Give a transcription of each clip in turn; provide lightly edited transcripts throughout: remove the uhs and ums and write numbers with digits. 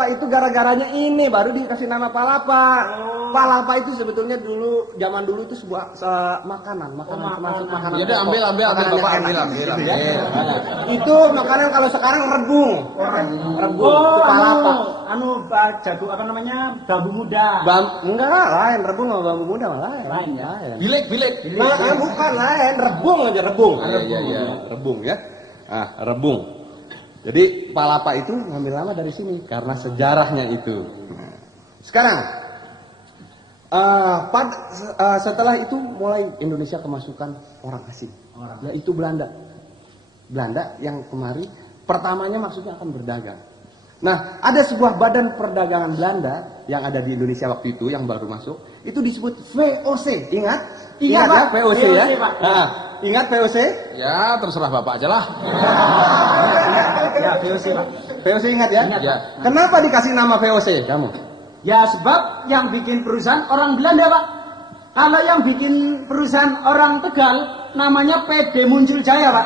Palapa itu gara-garanya ini baru dikasih nama Palapa. Palapa itu sebetulnya dulu zaman dulu itu sebuah makanan termasuk makanan. Jadi ambil Bapak ambil. Itu makanan kalau sekarang rebung. Rebung itu Palapa. Jago apa namanya? Bambu muda. Enggak lain, rebung sama bambu muda lain. Lain ya. Bilik. Bukan lain, rebung aja rebung. Iya. Rebung ya. Rebung. Jadi Palapa itu ngambil nama dari sini karena sejarahnya itu. Sekarang setelah itu mulai Indonesia kemasukan orang asing, yaitu Belanda. Belanda yang kemari pertamanya maksudnya akan berdagang. Nah, ada sebuah badan perdagangan Belanda yang ada di Indonesia waktu itu yang baru masuk, itu disebut VOC. Ingat ya VOC ya? Ingat VOC? Ya, terserah Bapak aja lah. Ya, VOC Pak. VOC ingat ya? Ya. Kenapa dikasih nama VOC kamu? Ya sebab yang bikin perusahaan orang Belanda Pak. Kalau yang bikin perusahaan orang Tegal namanya PD Muncul Jaya Pak.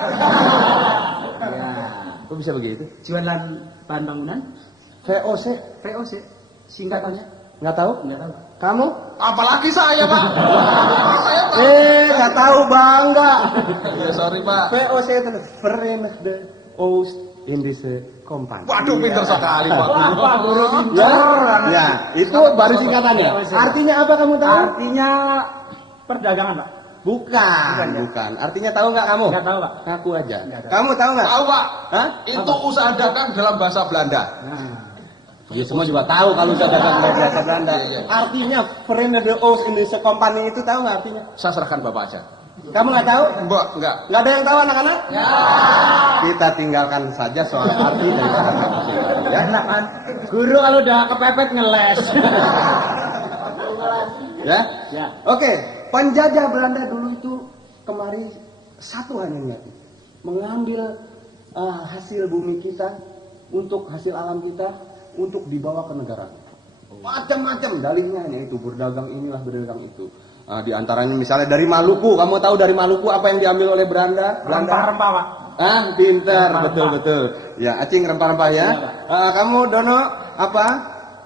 Ya. Kok bisa begitu? Jualan bahan bangunan. VOC Singkatannya. nggak tahu? Nggak tahu. Kamu? Apalagi saya, Pak. Saya, Pak. Nggak tahu bangga. Ya, sorry, Pak. VOC itu Verenigde Oost Indische Compagnie. Waduh, pinter sekali, Pak. Apa guru Ya, itu baru singkatannya. Artinya apa kamu tahu? Artinya perdagangan Pak. Bukan. Artinya tahu nggak kamu? Nggak tahu Pak. Ngaku aja. Kamu tahu nggak? Tahu, Pak. Hah? Itu usaha dagang dalam bahasa Belanda. Ya semua juga tahu kalau usaha dagang bahasa Belanda. Iya. Artinya Verenigde Oost Indische Compagnie itu tahu nggak artinya? Saya serahkan Bapak aja. Kamu nggak tahu? Enggak. Nggak ada yang tahu anak-anak? Ya. Kita tinggalkan saja soal arti dan ya. Enak kan? Guru kalau udah kepepet ngeles. Ya? Ya. Oke, penjajah Belanda dulu itu kemari satu hanya niat, mengambil hasil bumi kita, untuk hasil alam kita, untuk dibawa ke negara. Macam-macam dalihnya, yaitu berdagang inilah, berdagang itu. Di antaranya misalnya dari Maluku, kamu tahu dari Maluku apa yang diambil oleh Belanda? Rempah-rempah Pak. Pintar, betul. Ya, Acing rempah-rempah ya. Kamu Dono apa?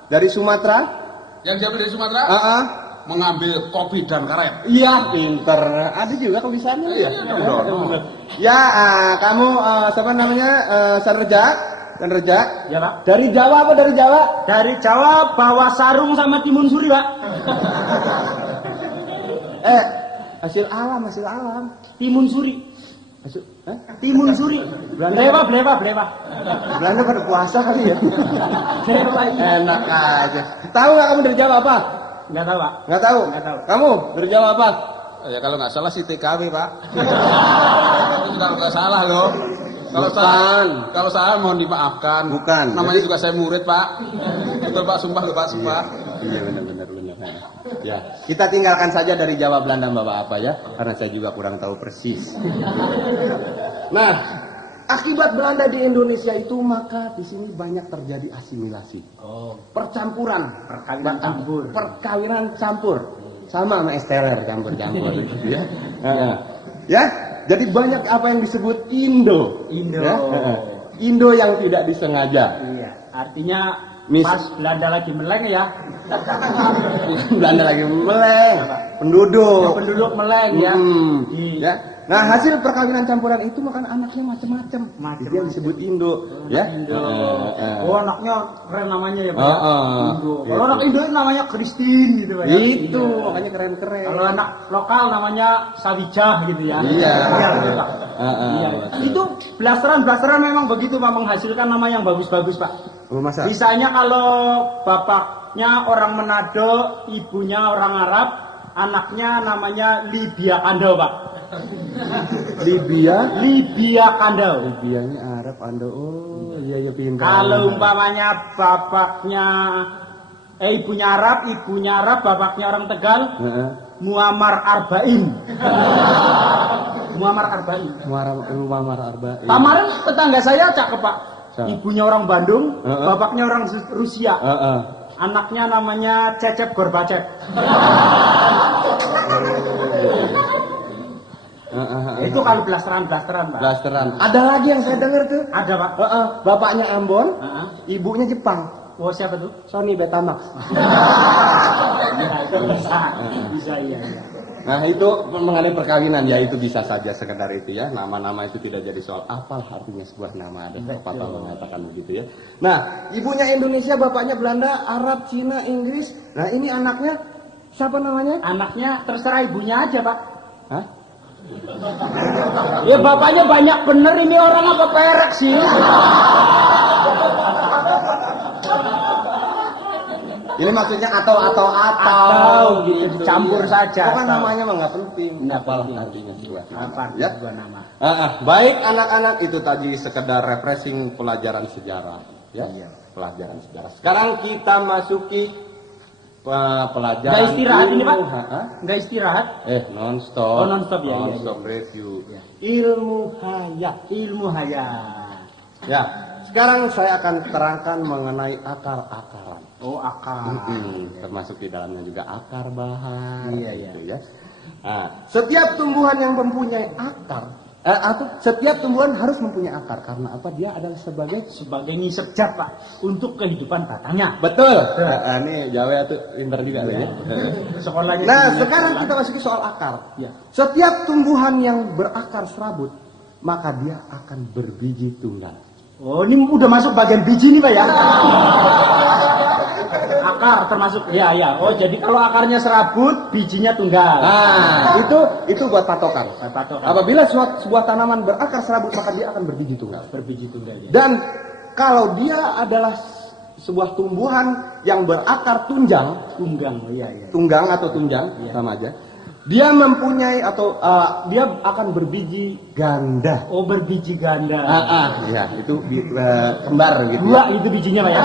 Dari Sumatera? Yang diambil dari Sumatera? Mengambil kopi dan karet. Iya, pinter. Ada juga kebisaannya ya. Ya, kamu siapa namanya? Sanreja? Ya Pak. Dari Jawa apa dari Jawa? Dari Jawa bawa sarung sama timun suri Pak. Hasil alam. Timun suri. Hah? Timun suri. Belanda. Bleva. Belanda pada puasa kali ya. Bleva. Enak aja. Tahu nggak kamu dari Jawa apa? Nggak tahu Pak. Nggak tahu. Kamu dari Jawa apa? Ya kalau nggak salah sih TKW, Pak. Itu sudah nggak salah loh. Kalau salah mohon dimaafkan. Bukan. Namanya juga saya murid, Pak. Betul Pak, sumpah. Iya benar. Ya, kita tinggalkan saja dari Jawa Belanda Bapak apa ya, karena saya juga kurang tahu persis. Nah, akibat Belanda di Indonesia itu maka di sini banyak terjadi asimilasi. Percampuran, perkawinan campur. Sama esteler campur gitu ya. Ya, jadi banyak apa yang disebut Indo. Ya? Indo yang tidak disengaja. Iya, artinya pas Belanda lagi meleng ya. Belanda lagi meleng, penduduk meleng ya. Ya. Nah, hasil perkawinan campuran itu makan anaknya macam-macam. Itu yang disebut Indo, ya. Anaknya keren namanya ya, Pak. Indo. Kalau anak Indo namanya Christine gitu, Pak. Itu makanya keren-keren. Kalau anak lokal namanya Sawijah gitu ya. Iya. Itu blasteran memang begitu Pak, menghasilkan nama yang bagus-bagus Pak. Masa? Misalnya kalau bapaknya orang Manado, ibunya orang Arab, anaknya namanya Libya Kandau Pak. Libya Kandau. Libyanya Arab Ando. Oh iya pintar. Kalau umpamanya ibunya Arab, bapaknya orang Tegal, Muammar Arba'in. Muammar Arba'in. Kemarin tetangga saya cakep Pak. Ibunya orang Bandung, bapaknya orang Rusia. Anaknya namanya Cecep Gorbachev. Itu kalau blasteran Pak. Ada lagi yang saya dengar tuh. Ada Pak. Bapaknya Ambon, ibunya Jepang. Oh, siapa tuh? Sony Betamax. Bisa, iya. Nah itu mengenai perkawinan ya itu bisa saja sekedar itu ya. Nama-nama itu tidak jadi soal apalah artinya sebuah nama, ada pepatah mengatakan begitu ya. Nah ibunya Indonesia, bapaknya Belanda, Arab, Cina, Inggris. Nah ini anaknya siapa namanya? Anaknya terserah ibunya aja, Pak. Hah? Ya bapaknya banyak bener, ini orang apa perek sih? Ini maksudnya atau gitu, dicampur saja. Bukan atau. namanya mah nggak penting. Nggak Apalah penting. artinya sebuah nama. Apa Ya. sebuah nama? Baik anak-anak itu tadi sekedar refreshing pelajaran sejarah. Ya. Iya. Pelajaran sejarah. Sekarang kita masuki pelajaran. Nggak istirahat ini, Pak? ilmu. Hah? Nggak istirahat? Non-stop. Oh, non-stop, ya, Non-stop iya. review. Iya. Ilmu hayat. Ilmu hayat. Ya. Sekarang saya akan terangkan mengenai akar-akaran. Oh, akar. Termasuk di dalamnya juga akar bahar. Iya, gitu ya. Nah, setiap tumbuhan yang mempunyai akar, atau setiap tumbuhan harus mempunyai akar karena apa? Dia adalah sebagai Sebagai ngisep zat, Pak, untuk kehidupan batangnya. betul. Ini Jawa tuh pinter juga ya. Sekolahnya. Nah, dunia sekarang sekolah. kita masuki soal akar. Ya. Setiap tumbuhan yang berakar serabut, maka dia akan berbiji tunggal. Oh, ini udah masuk bagian biji nih, Pak ya? Akar termasuk, ya. Oh, jadi kalau akarnya serabut, bijinya tunggal. Nah, itu buat patokan. Patokan. Apabila sebuah tanaman berakar serabut, maka dia akan berbiji tunggal. Berbiji tunggal ya. Dan kalau dia adalah sebuah tumbuhan yang berakar tunjang, Iya. tunggang atau tunjang, Iya. sama aja. Dia mempunyai atau dia akan berbiji ganda. Oh, berbiji ganda. Iya, itu kembar gitu. Dua itu bijinya, Pak ya.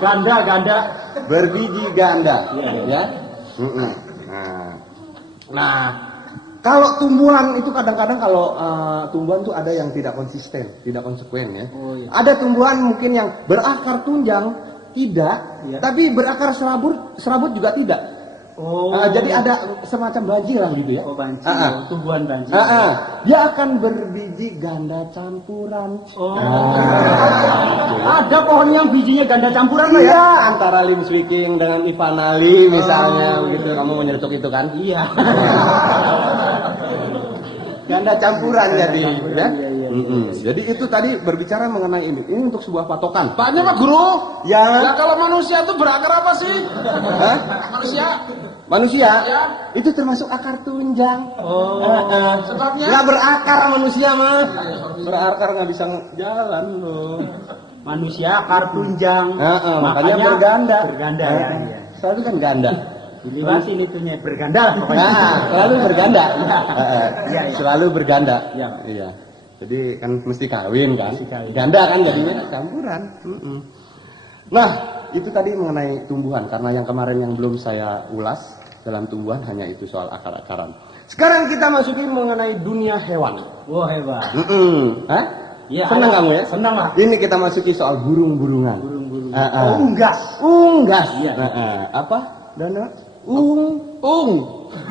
Ganda. Berbiji ganda, Iya. ya. Nah, kalau tumbuhan itu kadang-kadang kalau tumbuhan tuh ada yang tidak konsisten, tidak konsekuen ya. Oh, iya. Ada tumbuhan mungkin yang berakar tunjang tidak, Iya. tapi berakar serabut juga tidak. Oh. Jadi ada semacam banjiran gitu ya. Oh, banci. Ah. Tumbuhan banci. Dia akan berbiji ganda campuran. Oh. Ada pohon yang bijinya ganda campuran, Pak ya? Iya, antara Lim Swicking dengan Ivanali misalnya, begitu. Kamu menyetuk itu kan? Iya. Ganda campuran jadi, ya. Iya. Jadi itu tadi berbicara mengenai ini. Ini untuk sebuah patokan. Paknya Pak Guru. Ya, Kalau manusia itu berakar apa sih? Hah? Manusia. Manusia Ya. itu termasuk akar tunjang. Oh. Sebabnya? Nggak berakar manusia mah. Berakar nggak bisa jalan loh. Manusia akar tunjang. Makanya berganda. Berganda ya. Iya. Selalu kan ganda. Dilibatin itunya berganda lah pokoknya. Selalu berganda. Iya. Selalu berganda. Iya. Iya. Jadi kan mesti kawin kan. Mesti kawin. Ganda kan jadinya campuran. Nah, itu tadi mengenai tumbuhan karena yang kemarin yang belum saya ulas dalam tumbuhan hanya itu soal akar-akaran. Sekarang kita masukin mengenai dunia hewan. Wah, hebat. Hah? Iya, Senang ada. kamu ya? Senang lah. Ini kita masuki soal burung-burungan. Burung-burung. Oh, unggas. Unggas. Iya. Apa? Dana? Ung.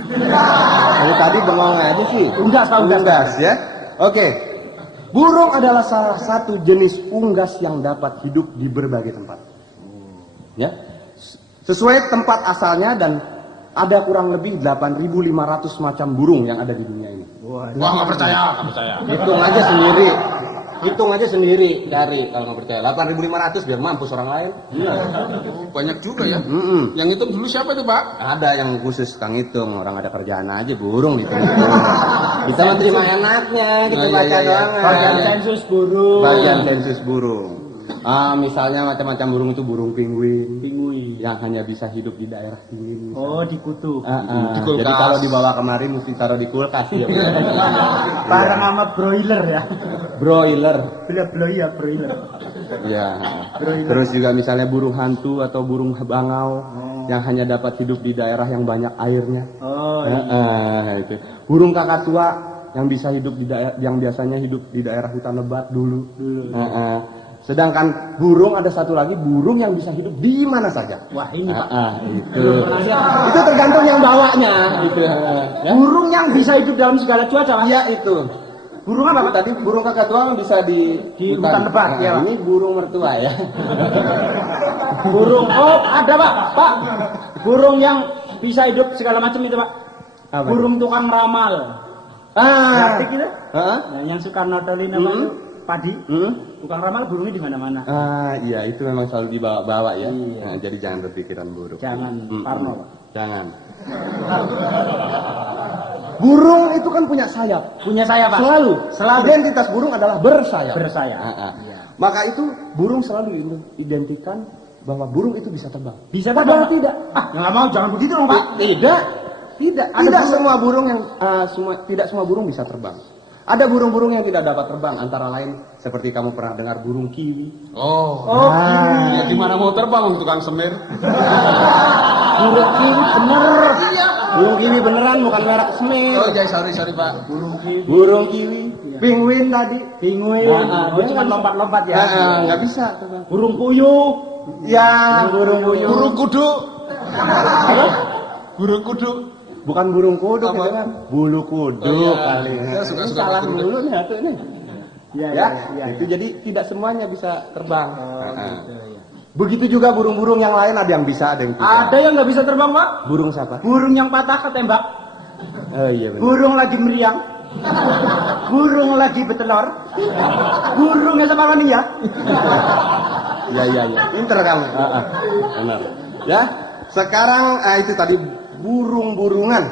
Dari tadi bengong aja sih. Unggas, Pak, unggas. Ya. Oke. Burung adalah salah satu jenis unggas yang dapat hidup di berbagai tempat. Ya. Sesuai tempat asalnya dan ada kurang lebih 8.500 macam burung yang ada di dunia ini. Wah, nggak percaya. Hitung aja sendiri cari kalau nggak percaya. 8.500 biar mampus orang lain. Banyak juga ya. Yang itu dulu siapa itu Pak? Ada yang khusus kang hitung, orang ada kerjaan aja burung gitu. Kita mah terima enaknya, kita baca doang. Bagian sensus burung. Bagian sensus burung. Misalnya macam-macam burung itu burung penguin yang hanya bisa hidup di daerah dingin. Oh, di kutub. Di kulkas. Jadi kalau dibawa kemari mesti taruh di kulkas ya. Barang sama broiler ya. Broiler. Broiler. Ya. Terus juga misalnya burung hantu atau burung bangau yang hanya dapat hidup di daerah yang banyak airnya. Oh, Itu. Burung kakatua yang bisa hidup di daerah yang biasanya hidup di daerah hutan lebat dulu. Sedangkan burung ada satu lagi burung yang bisa hidup di mana saja. Wah, ini Pak. Itu tergantung yang bawanya. Itu. Burung yang bisa hidup dalam segala cuaca. Ya itu. Burung apa, Pak? Tadi burung kakak tua bisa di hutan lebat, ya, Pak. Ini burung mertua ya. Burung, oh ada Pak, Pak. Burung yang bisa hidup segala macam itu Pak. Apa Burung tukang ramal. Ngerti gitu? Nah, yang suka nodolin apa itu padi. Tukang ramal burungnya di mana-mana. Iya itu memang selalu dibawa-bawa ya. Iya. Nah, jadi jangan berpikiran buruk. Jangan parno, Pak. Jangan. Burung itu kan punya sayap. Punya saya Pak. Selalu. Selalu. Identitas burung adalah bersayap. Bersayap. Iya. Maka itu burung selalu identikan bahwa burung itu bisa terbang. Bisa Padahal terbang. tidak. Ya nggak mau, jangan begitu dong Pak. Tidak. Tidak. Ada Tidak burung- semua burung yang tidak semua burung bisa terbang. Ada burung-burung yang tidak dapat terbang, antara lain seperti kamu pernah dengar burung kiwi. Oh, kiwi. ya gimana mau terbang tukang semir? Burung kiwi bener. Burung kiwi beneran bukan merek semir. Oh, ya sorry Pak. Burung kiwi, penguin tadi. Penguin. Dia Cuma nggak bisa. lompat-lompat ya. Nggak bisa terbang. Burung puyuh. Ya, burung puyuh. Burung kudu. Apa? Burung kudu. Bukan burung kuduk Apa? itu kan. Bulu kuduk Oh, iya. kali. Saya suka-suka Ini salah burung. dulu nih satu nih. Iya, Ya, iya. itu jadi tidak semuanya bisa terbang. Gitu, ya. Begitu juga burung-burung yang lain ada yang bisa, ada yang tidak. Ada yang nggak bisa terbang Pak. Burung siapa? Burung yang patah ketembak. Oh iya benar. Burung lagi meriang. Burung lagi betelor. Burungnya sama ya. Iya. Pinter kamu. Benar. Ya. Sekarang itu tadi burung-burungan.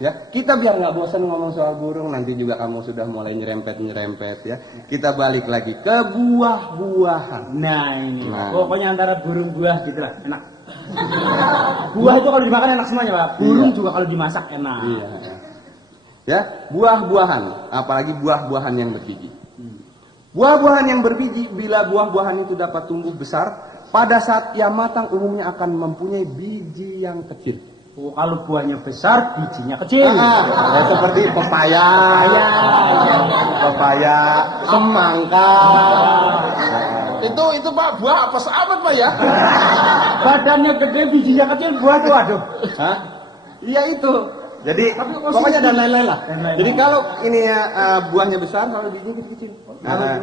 Ya, kita biar nggak bosan ngomong soal burung, nanti juga kamu sudah mulai nyerempet ya. Kita balik lagi ke buah-buahan. Nah ini. Nah. Pokoknya antara burung buah gitu lah, enak. Buah itu kalau dimakan enak semuanya Pak. Burung Iya. juga kalau dimasak enak. Iya. Ya, buah-buahan, apalagi buah-buahan yang berbiji. Buah-buahan yang berbiji, bila buah-buahan itu dapat tumbuh besar, pada saat ia matang umumnya akan mempunyai biji yang kecil. Oh, kalau buahnya besar, bijinya kecil. Ya, seperti pepaya, pepaya, semangka. Itu Pak buah apa sahabat Pak ya? Badannya gede, bijinya kecil, buah tuh aduh. Hah? Iya itu. Jadi Tapi pokoknya dan lain-lain lah. Dan lain-lain. Jadi kalau ini buahnya besar, kalau bijinya kecil-kecil.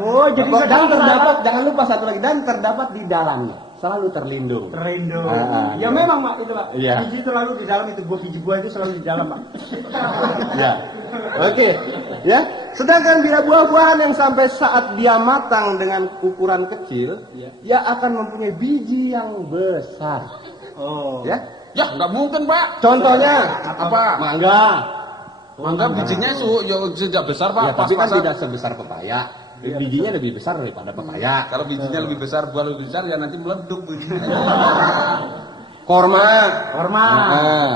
Oh, jadi dan sedang terdapat, jangan lupa satu lagi, dan terdapat di dalamnya, selalu terlindung. terlindung. Ya. Ya memang Pak itu Pak. Iya. Biji itu selalu di dalam itu biji buah itu selalu di dalam Pak. Ya, oke, ya. Sedangkan bila buah-buahan yang sampai saat dia matang dengan ukuran kecil, dia akan mempunyai biji yang besar. Oh. Ya, Ya nggak mungkin Pak. contohnya Apa? mangga. Mangga bijinya sudah besar Pak. Ya, tapi kan Pas-pasan. tidak sebesar pepaya. Bijinya lebih besar daripada pepaya. Kalau bijinya lebih besar, buah lebih besar ya nanti meleduk bijinya. Korma, Korma.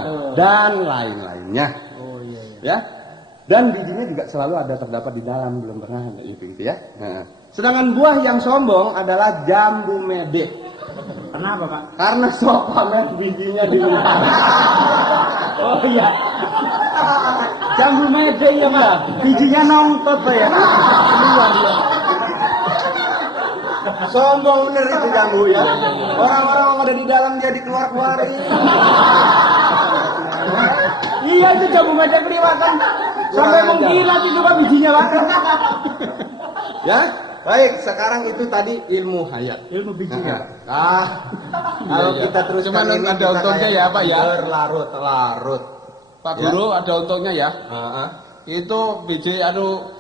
Tuh. dan lain-lainnya. Oh iya. Ya. Dan bijinya juga selalu ada terdapat di dalam, belum pernah gitu ya. Nah. Sedangkan buah yang sombong adalah jambu mede. Kenapa Pak? Karena sok pamer bijinya diumpan. Oh iya. Jambu mede ya Pak. Bijinya nongtot Pak ya. Keluar ya. Sombong bener itu jambu ya. Orang-orang yang ada di dalam dia dikeluar-keluarin. Iya itu jambu mede keliwatan. Sampai Kurang ajar. mengkilat itu Pak bijinya Pak. Ya, baik. Sekarang itu tadi ilmu hayat. Ilmu bijinya. Kalau Iya. kita terus Cuman ada untungnya ya, Pak, ya. Berlarut-larut. Pak Guru ada untungnya ya. Heeh. Itu biji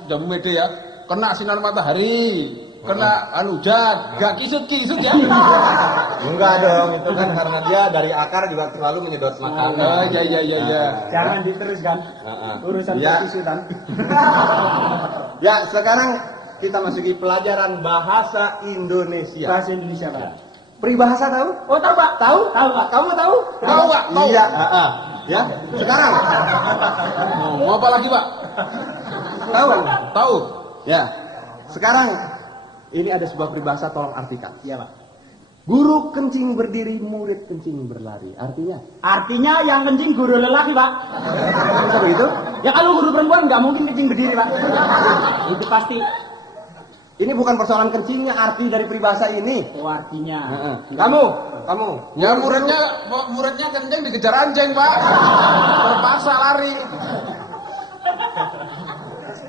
jambu mede ya. Kena sinar matahari, kena hujan, gak kisut-kisut ya. Enggak dong, itu kan karena dia dari akar juga selalu menyedot makanan. Oh iya. Jangan diteruskan. Urusan Ya. persusutan. Ya, sekarang kita masuki pelajaran bahasa Indonesia. Bahasa Indonesia Pak. Peribahasa tahu? Oh tahu Pak. Tahu? Tahu Pak. Kamu tahu? Tahu, Pak. Tahu. Iya, Ya, sekarang Mau apa lagi Pak? tahu kan? Tahu. Ya. Sekarang ini ada sebuah peribahasa, tolong artikan. Iya Pak. Guru kencing berdiri, murid kencing berlari. Artinya? Artinya yang kencing guru lelaki Pak. Bisa begitu? Ya kalau guru perempuan nggak mungkin kencing berdiri Pak. Itu pasti. Ini bukan persoalan kencingnya, arti dari peribahasa ini. Oh artinya. Kamu. Ya muridnya kencing dikejar anjing Pak. Terpaksa lari.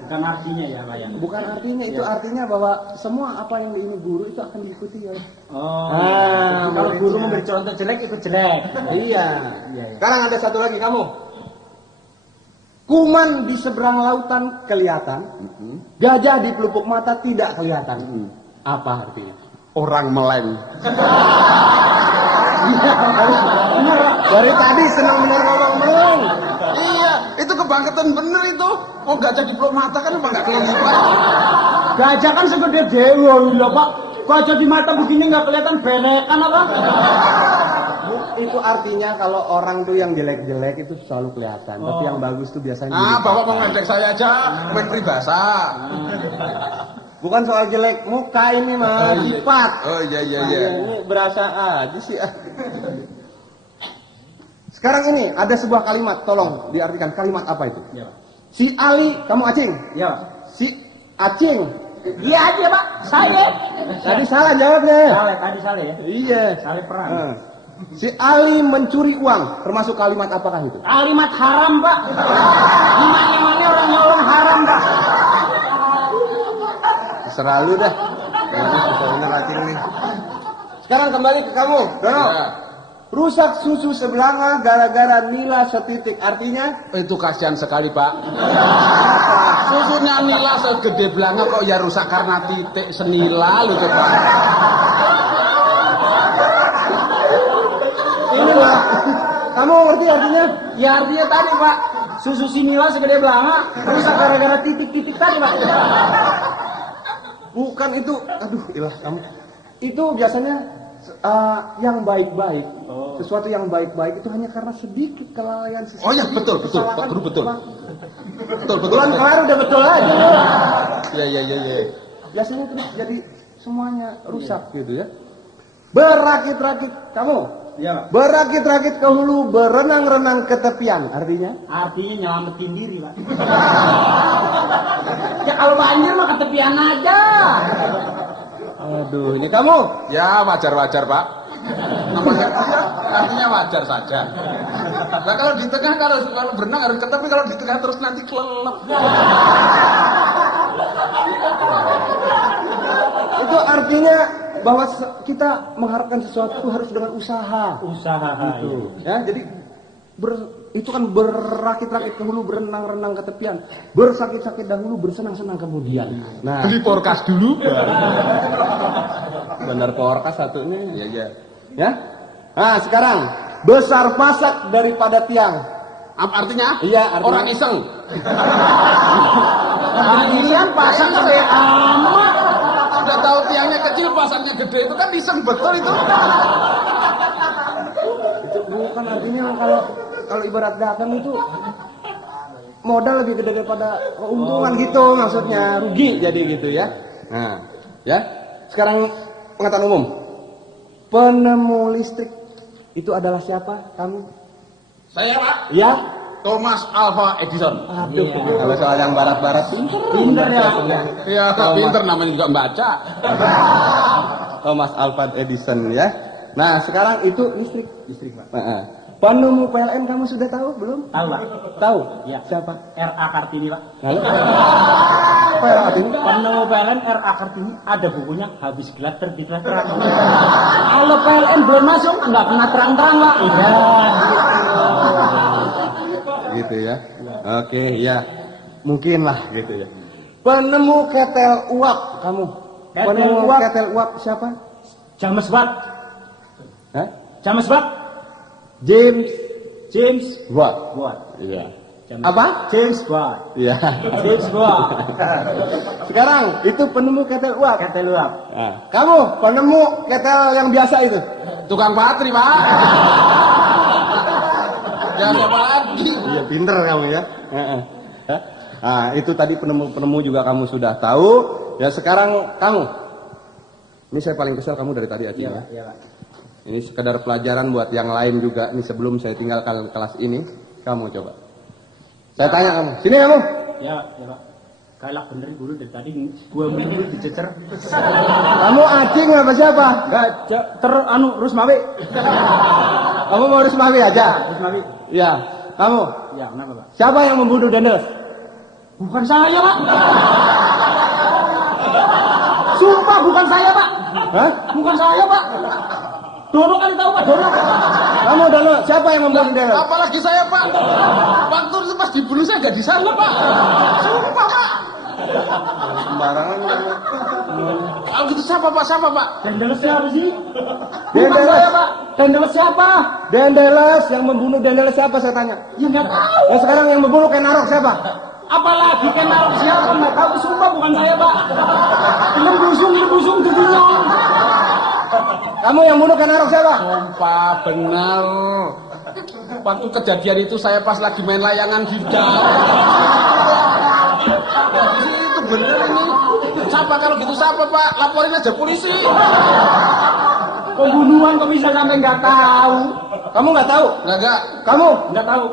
Bukan artinya ya, Pak ya. Bukan artinya, itu artinya bahwa semua apa yang diingini guru itu akan diikuti oleh. Oh. Kalau guru memberi contoh jelek ikut jelek. Iya. Sekarang ada satu lagi kamu. Kuman di seberang lautan kelihatan, gajah di pelupuk mata tidak kelihatan. Apa artinya? Orang meleng. Dari tadi senang benar ngomong meleng. Iya, itu kebangkitan bener itu. Oh gajah di peluk mata kan emang nggak kelihatan. Gajah kan segede dewa loh, Pak. Gajah di mata begini nggak kelihatan benekan apa? Itu artinya kalau orang tuh yang jelek-jelek itu selalu kelihatan, tapi yang bagus tuh biasanya. Bapak mau ngedek saya aja, main peribahasa. Bukan soal jelek muka ini mah, sifat. Oh iya. Ini berasa aja sih. Sekarang ini ada sebuah kalimat, tolong diartikan kalimat apa itu? Ya. Si Ali, kamu acing? Ya. Si acing. Iya aja, Pak. Saya. Tadi salah jawabnya. Tadi salah ya. Iya. Salah perang. Si Ali mencuri uang, termasuk kalimat apakah itu? Kalimat haram, Pak. Gimana orang haram, Pak. Terserah lu dah. Ini susah bener acing nih. Sekarang kembali ke kamu, Dono. Ya. Rusak susu sebelanga gara-gara nila setitik. Artinya? Itu kasihan sekali Pak. Susunya nila segede belanga kok ya rusak karena titik senila lu coba. Ini lah. Kamu ngerti artinya? Ya artinya tadi, Pak. Susu sinila segede belanga rusak gara-gara titik-titik tadi, Pak. Bukan itu. Aduh, ilah kamu. Itu biasanya yang baik-baik. Sesuatu yang baik-baik itu hanya karena sedikit kelalaian. Oh ya betul Pak Guru betul. Betul. Bulan kemarin udah betul aja. Iya. Biasanya terus jadi semuanya rusak gitu ya. Berakit-rakit kamu. Ya. Berakit-rakit ke hulu, berenang-renang ke tepian. Artinya? Artinya nyelamatin diri, Pak. Ya kalau banjir mah ke tepian aja. Aduh, ini kamu. Ya wajar Pak. Namanya artinya wajar saja. Nah kalau di tengah kalau berenang harus ke tepi, kalau di tengah terus nanti kelelep. Itu artinya bahwa kita mengharapkan sesuatu itu harus dengan usaha. Usaha. Gitu. Ya, jadi itu kan berakit-rakit ke hulu, berenang-renang ke tepian, bersakit-sakit dahulu, bersenang-senang kemudian. Nah, Beli porkas dulu. benar porkas satunya. Iya. Ya. Nah, sekarang besar pasak daripada tiang. Apa artinya? Iya, artinya orang iseng. Kalian pasang gede amat. Udah tahu tiangnya kecil, pasangnya gede, itu kan iseng betul itu. Itu bukan artinya kalau ibarat dagang itu modal lebih gede daripada keuntungan gitu, maksudnya rugi jadi gitu ya. Nah, ya. Sekarang pengetahuan umum. Penemu listrik itu adalah siapa? Kamu? Saya Pak. Ya. Thomas Alva Edison. Aduh, kalau soal yang barat-barat Pinter ya. Iya, pinter namanya juga membaca. Thomas Alva Edison ya. Nah, sekarang itu listrik, Pak. Penemu PLN kamu sudah tahu belum? Tahu, Pak. Tahu? Ya. Siapa? R.A. Kartini, Pak. Halo? Apa ya Kartini? Penemu PLN R.A. Kartini ada bukunya, habis gelap terbitlah terang. Kalau PLN belum masuk nggak kena terang-terang, Pak. Iya. Gitu ya. Oke, ya. Mungkin lah gitu ya. Penemu ketel uap kamu. Penemu ketel uap siapa? James Watt. Hah? James Watt. James Watt. Watt. Iya. James. Apa? James Watt. Iya. James Watt. Sekarang itu penemu ketel uap. Ketel uap. Nah, kamu penemu ketel yang biasa itu. Tukang patri Pak. Jangan siapa lagi. Iya, pinter kamu ya. Nah, itu tadi penemu-penemu juga kamu sudah tahu. Ya, sekarang kamu. Ini saya paling kesel kamu dari tadi Acing ya. Iya, Pak. Ini sekedar pelajaran buat yang lain juga. Ini sebelum saya tinggalkan kelas ini, kamu coba. Saya tanya kamu. Sini kamu. Ya, Pak. Galak bener guru dari tadi gua minggu dicecer. Kamu Acing apa siapa? Rusmawi. Kamu mau Rusmawi aja? Rusmawi. Iya. Kamu. Ya, kenapa, Pak? Siapa yang membunuh Dendels? Bukan saya, Pak. Sumpah bukan saya, Pak. Hah? Bukan saya, Pak. Dono kali tahu, Pak. Dono. Kamu Dono, siapa yang membunuh Delo? Apalagi saya, Pak. Waktu itu pas dibunuh saya nggak di sana, Pak. Sumpah, Pak. Sembarangan. Kalau gitu siapa, Pak? Siapa, Pak? Dendeles siapa sih? Bukan Dendeles. saya, Pak. Dendeles siapa? Dendeles, yang membunuh Dendeles siapa saya tanya? Ya nggak tahu. Yang sekarang yang membunuh Kenarok siapa? Apalagi kenal siapa nggak tahu. Sumpah bukan saya, Pak. Belum busung dudung. Kamu yang bunuh Kenarok siapa? Sumpah, benar. Waktu kejadian itu saya pas lagi main layangan di dalam. Itu bener ini. Siapa kalau gitu siapa, Pak? Laporin aja polisi. Pembunuhan kok bisa sampai nggak tahu? Kamu nggak tahu? Enggak. Kamu? Nggak tahu.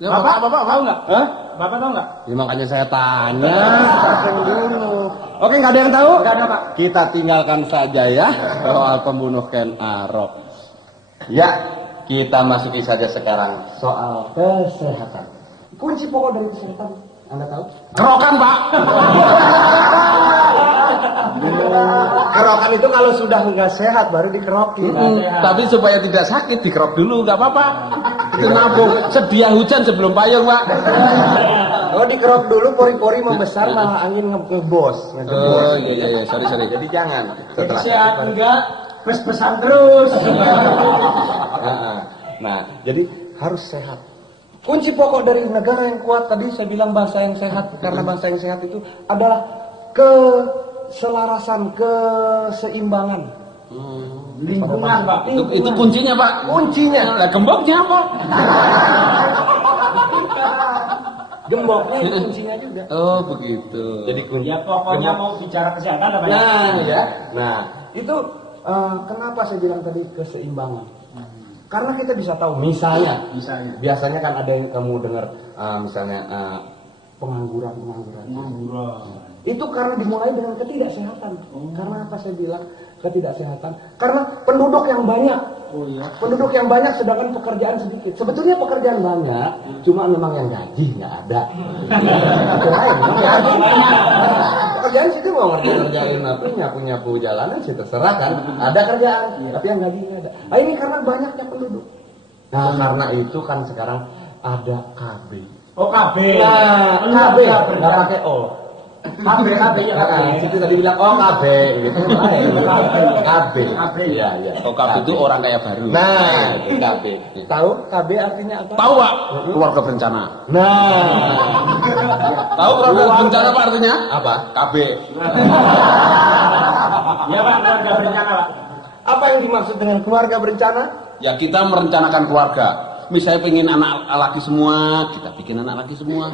Ya, Bapak Bapak, tahu nggak? Hah? Bapak tahu nggak? Ya, makanya saya tanya. Siapa yang bunuh? Oke, nggak ada yang tahu? Nggak ada, Pak. Kita tinggalkan saja ya soal pembunuh Ken Arok. Ya, kita masuki saja sekarang soal kesehatan. Kunci pokok dari kesehatan, Anda tahu? Kerokan, Pak. Kerokan itu kalau sudah nggak sehat baru dikerokin. Tapi supaya tidak sakit dikerok dulu, nggak apa-apa. Itu nabung sedia hujan sebelum payung, Pak. Oh, dikerok dulu pori-pori membesar malah angin ngebos. Oh iya, sorry. Jadi jangan. Jadi sehat enggak? Bes-besan terus. Nah, jadi harus sehat. Kunci pokok dari negara yang kuat tadi saya bilang bangsa yang sehat, karena bangsa yang sehat itu adalah keselarasan, keseimbangan. Lingkungan, Pak. Itu kuncinya, Pak. Kuncinya. Lah gemboknya apa? Gemboknya itu kuncinya juga. Oh, begitu. Jadi kunci. Ya pokoknya mau bicara kesehatan apa ya? Nah, ya. Nah, itu kenapa saya bilang tadi keseimbangan? Karena kita bisa tahu, misalnya, biasanya kan ada yang kamu dengar, misalnya pengangguran. Itu karena dimulai dengan ketidaksehatan. Karena apa saya bilang ketidaksehatan? Karena penduduk yang banyak. Penduduk yang banyak sedangkan pekerjaan sedikit. Sebetulnya pekerjaan banyak, cuma memang yang gaji nggak ada. Itu lain, memang gaji banyak. Pekerjaan situ mau ngerjain nyapu jalanan sih terserah kan. Ada kerjaan, tapi yang gaji nggak ada. Nah, ini karena banyaknya penduduk. Nah, karena itu kan sekarang ada KB. Oh, KB. Nah, KB nggak pakai O. KB ya KB. Situ tadi bilang KB gitu. KB. Iya. Oh, KB itu orang kaya baru. Nah, itu KB. Tahu KB artinya apa? Tahu, Pak? Keluarga berencana. Nah, Tahu keluarga berencana apa artinya? apa? KB. Ya, Pak, keluarga berencana, Pak. Apa yang dimaksud dengan keluarga berencana? Ya kita merencanakan keluarga. Misalnya pengen anak laki semua, kita bikin anak laki semua.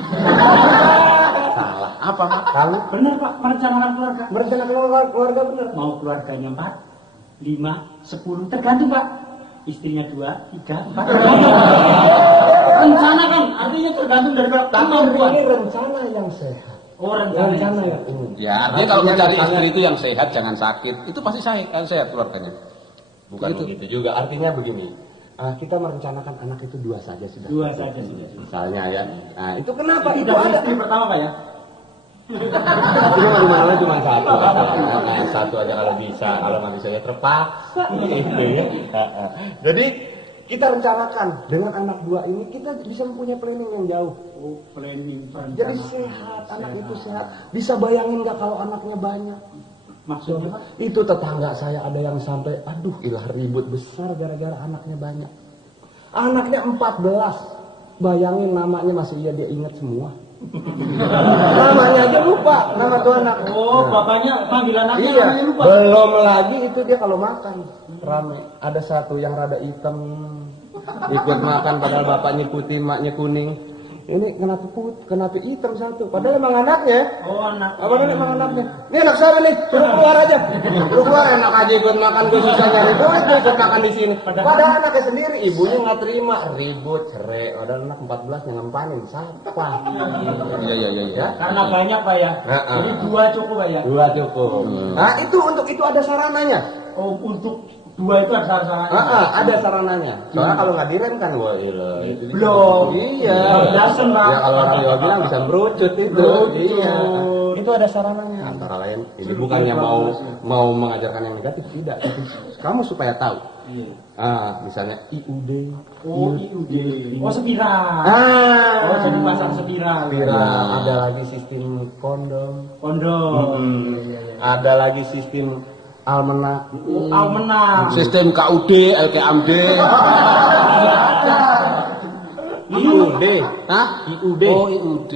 Salah. Apa, Pak? Kamu Benar, Pak, merencanakan keluarga. merencanakan keluarga benar. Mau keluarganya 4, 5, 10, tergantung, Pak. Istrinya 2, 3, 4. Rencana kan, artinya tergantung dari kemampuan. Ini rencana yang sehat. Oh, rencana yang ini. Ya artinya kalau mencari istri itu yang sehat, jangan sakit. Itu pasti sehat keluarganya. Bukan begitu juga. Artinya begini. Kita merencanakan anak itu 2 saja sudah. 2 saja sudah. Misalnya ya. Nah, itu kenapa? Itu Udah ada. istri pertama, Pak ya? Cuma satu. Nah, satu aja kalau bisa. Kalau nggak bisa ya terpaksa. Jadi kita rencanakan dengan anak 2 ini kita bisa mempunyai planning yang jauh. Oh, planning, perencanaan. Jadi sehat, anak itu sehat. Bisa bayangin nggak kalau anaknya banyak? Maksudnya, Pak? Itu tetangga saya ada yang sampai, aduh ilah ribut besar gara-gara anaknya banyak. Anaknya 14. Bayangin namanya masih dia ingat semua. Namanya aja lupa, nama tuh anak. Oh, bapaknya panggil anaknya Iya, namanya lupa. belum lagi itu dia kalau makan rame. Ada satu yang rada hitam ikut makan padahal bapaknya putih, maknya kuning. Ini kenapa hitam satu? Padahal emang anaknya. Oh, anak. Apa emang anaknya? Ini anak saya nih, suruh keluar aja. Suruh keluar, enak aja ikut makan, gue susah nyari duit, gue ikut makan di sini. Padahal anaknya sendiri, ibunya nggak terima, ribut, cerai. Padahal anak 14 yang ngempanin, siapa? Iya. Karena banyak, Pak ya. Jadi 2 cukup, Pak ya. 2 cukup. Nah, itu untuk itu ada sarananya. Oh, untuk Dua itu ada sarananya. Ada sarananya. Soalnya kalau nggak direm kan gua Belum. Iya. Dasen, Pak. Ya kalau orang Jawa bilang bisa merucut itu. Merucut. Iya. Itu ada sarananya. Antara lain, ini bukannya mau mengajarkan yang negatif, tidak. Kamu supaya tahu. Iya. Misalnya IUD. IUD. Oh, spiral. Oh, jadi pasang spiral. Ada lagi sistem kondom. Ada lagi sistem almanak. Almanak. Sistem KUD, LKMD. IUD. IUD. Oh, IUD.